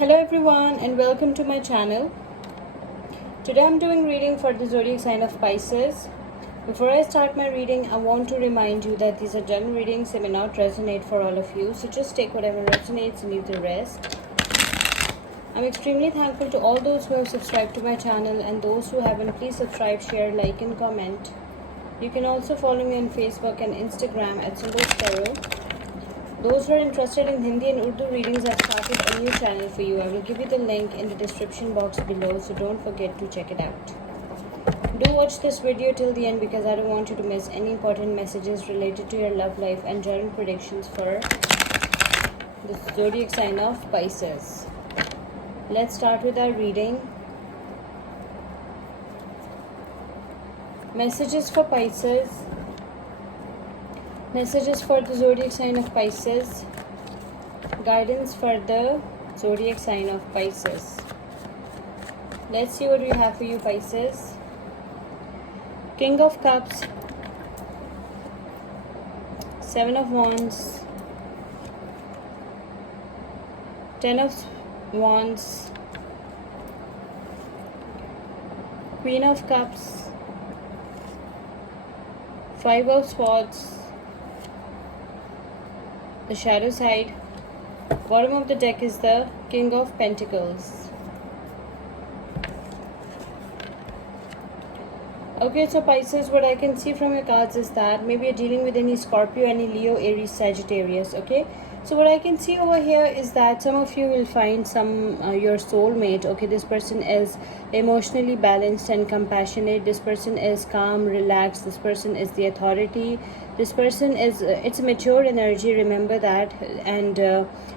Hello everyone and welcome to my channel. Today I'm doing reading for the zodiac sign of Pisces. Before I start my reading, I want to remind you that these are general readings. They may not resonate for all of you, so just take whatever resonates and leave the rest. I'm extremely thankful to all those who have subscribed to my channel, and those who haven't, please subscribe, share, like and comment. You can also follow me on Facebook and Instagram at Symbols Tarot. Those who are interested in Hindi and Urdu readings, I've started a new channel for you. I will give you the link in the description box below, so don't forget to check it out. Do watch this video till the end because I don't want you to miss any important messages related to your love life and general predictions for the zodiac sign of Pisces. Let's start with our reading. Messages for Pisces. Messages for the zodiac sign of Pisces. Guidance for the zodiac sign of Pisces. Let's see what we have for you, Pisces. King of Cups, Seven of Wands, Ten of Wands, Queen of Cups, Five of Swords, the shadow side. Bottom of the deck is the King of Pentacles. Okay, so Pisces, what I can see from your cards is that maybe you're dealing with any Scorpio, any Leo, Aries, Sagittarius. Okay, so what I can see over here is that some of you will find your soulmate. Okay, this person is emotionally balanced and compassionate. This person is calm, relaxed. This person is the authority. This person is it's a mature energy, remember that. And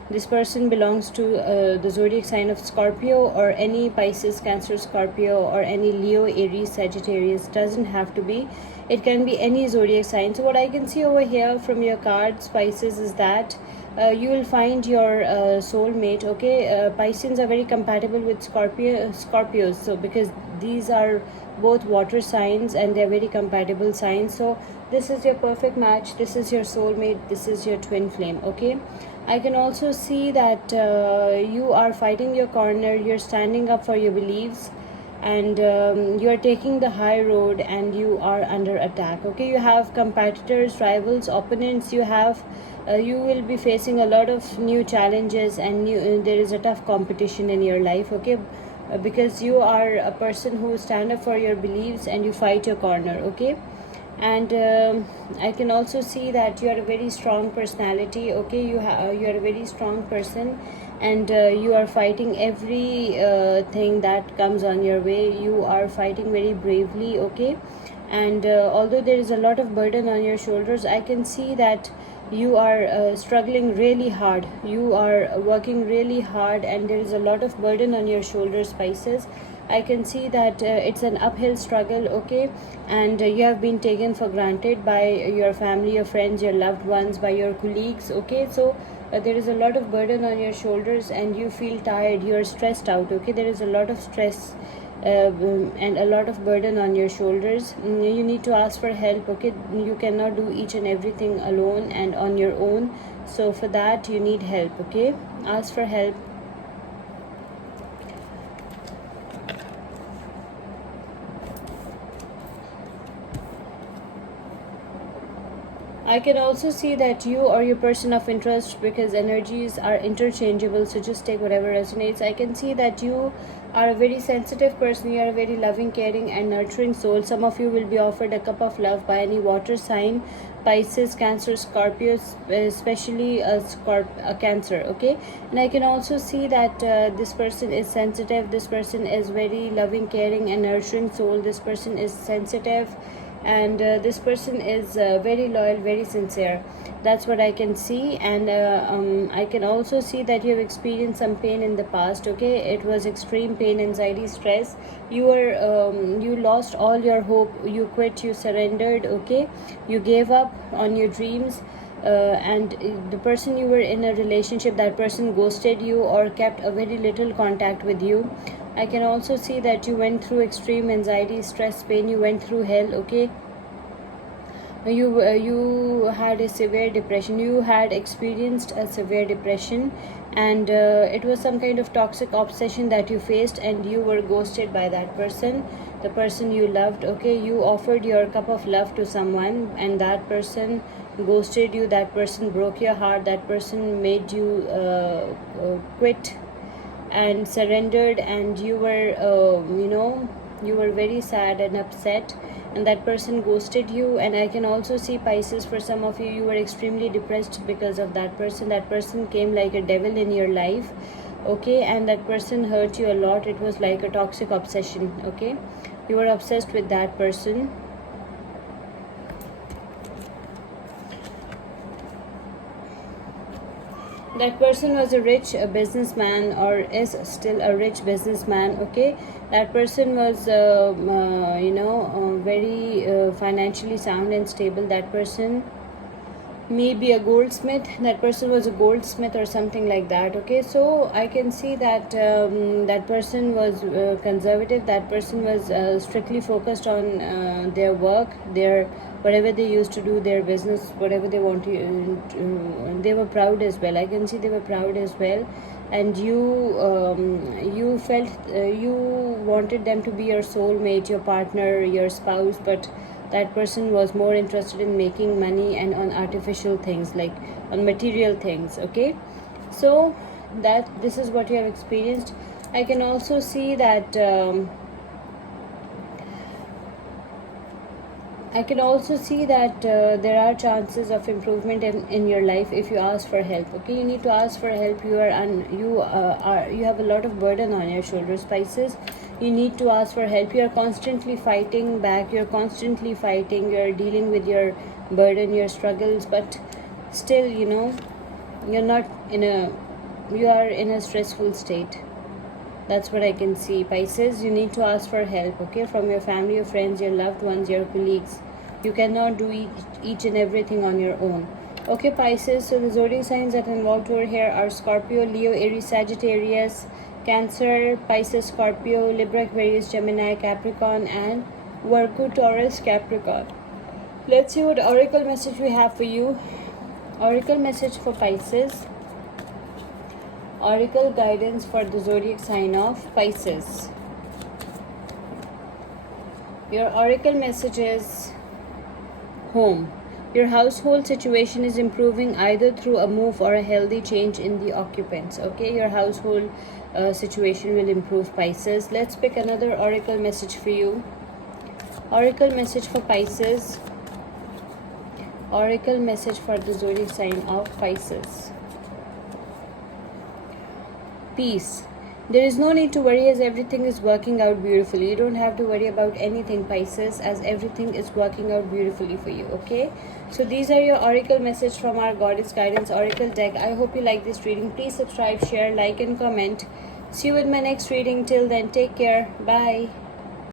this person belongs to the zodiac sign of Scorpio, or any Pisces, Cancer, Scorpio, or any Leo, Aries, Sagittarius. Doesn't have to be, it can be any zodiac sign. So what I can see over here from your cards, Pisces, is that you will find your soulmate. Okay, Pisces are very compatible with Scorpios, so because these are both water signs and they're very compatible signs. So this is your perfect match. This is your soulmate. This is your twin flame. Okay, I can also see that you are fighting your corner. You're standing up for your beliefs, and you are taking the high road, and you are under attack. Okay, you have competitors, rivals, opponents. You will be facing a lot of new challenges, and there is a tough competition in your life. Okay, because you are a person who stand up for your beliefs and you fight your corner. Okay, and I can also see that you are a very strong personality. Okay, you are a very strong person, and you are fighting every thing that comes on your way. You are fighting very bravely. Okay, and although there is a lot of burden on your shoulders, I can see that you are struggling really hard. You are working really hard, and there is a lot of burden on your shoulders, Pisces. I can see that it's an uphill struggle. Okay, and you have been taken for granted by your family, your friends, your loved ones, by your colleagues. Okay, so there is a lot of burden on your shoulders, and you feel tired, you're stressed out. Okay, there is a lot of stress and a lot of burden on your shoulders. You need to ask for help. Okay, you cannot do each and everything alone and on your own, so for that you need help. Okay, ask for help. I can also see that you or your person of interest, because energies are interchangeable, so just take whatever resonates. I can see that you are a very sensitive person. You are a very loving, caring and nurturing soul. Some of you will be offered a cup of love by any water sign, Pisces, Cancer, Scorpio, especially a Cancer. Okay, and I can also see that this person is sensitive. This person is very loving, caring and nurturing soul. This person is sensitive, and this person is very loyal, very sincere. That's what I can see. And I can also see that you have experienced some pain in the past. Okay, it was extreme pain, anxiety, stress. You lost all your hope. You quit, you surrendered. Okay, you gave up on your dreams. And the person you were in a relationship, that person ghosted you or kept a very little contact with you. I can also see that you went through extreme anxiety, stress, pain. You went through hell. Okay, you had a severe depression. You had experienced a severe depression, and it was some kind of toxic obsession that you faced, and you were ghosted by that person, the person you loved. Okay, you offered your cup of love to someone, and that person ghosted you. That person broke your heart. That person made you quit and surrendered, and you were you were very sad and upset, and that person ghosted you. And I can also see, Pisces, for some of you, you were extremely depressed because of that person. That person came like a devil in your life, okay, and that person hurt you a lot. It was like a toxic obsession, okay. You were obsessed with that person. That person was a businessman, or is still a rich businessman, okay. That person was very financially sound and stable. That person maybe a goldsmith. That person was a goldsmith or something like that, okay. So I can see that that person was conservative. That person was strictly focused on their work, their whatever they used to do, their business, whatever they want to, and they were proud as well. I can see they were proud as well. And you felt you wanted them to be your soulmate, your partner, your spouse, but that person was more interested in making money and on artificial things, like on material things, okay. So that this is what you have experienced. I can also see that there are chances of improvement in your life if you ask for help, okay. You need to ask for help. You have a lot of burden on your shoulders, Pisces. You need to ask for help. You are constantly fighting back. You're constantly fighting. You're dealing with your burden, your struggles, but still, you're not you are in a stressful state. That's what I can see, Pisces. You need to ask for help, okay, from your family, your friends, your loved ones, your colleagues. You cannot do each and everything on your own, okay, Pisces. So the zodiac signs that involved over here are Scorpio, Leo, Aries, Sagittarius, Cancer, Pisces, Scorpio, Libra, Aquarius, Gemini, Capricorn, and Virgo, Taurus, Capricorn. Let's see what oracle message we have for you. Oracle message for Pisces. Oracle guidance for the zodiac sign of Pisces. Your oracle message is home. Your household situation is improving either through a move or a healthy change in the occupants, okay. Your household situation will improve, Pisces. Let's pick another oracle message for you. Oracle message for Pisces. Oracle message for the zodiac sign of Pisces. Peace. There is no need to worry, as everything is working out beautifully. You don't have to worry about anything, Pisces, as everything is working out beautifully for you, okay. So these are your oracle message from our Goddess Guidance Oracle deck. I hope you like this reading. Please subscribe, share, like, and comment. See you with my next reading. Till then, take care. Bye.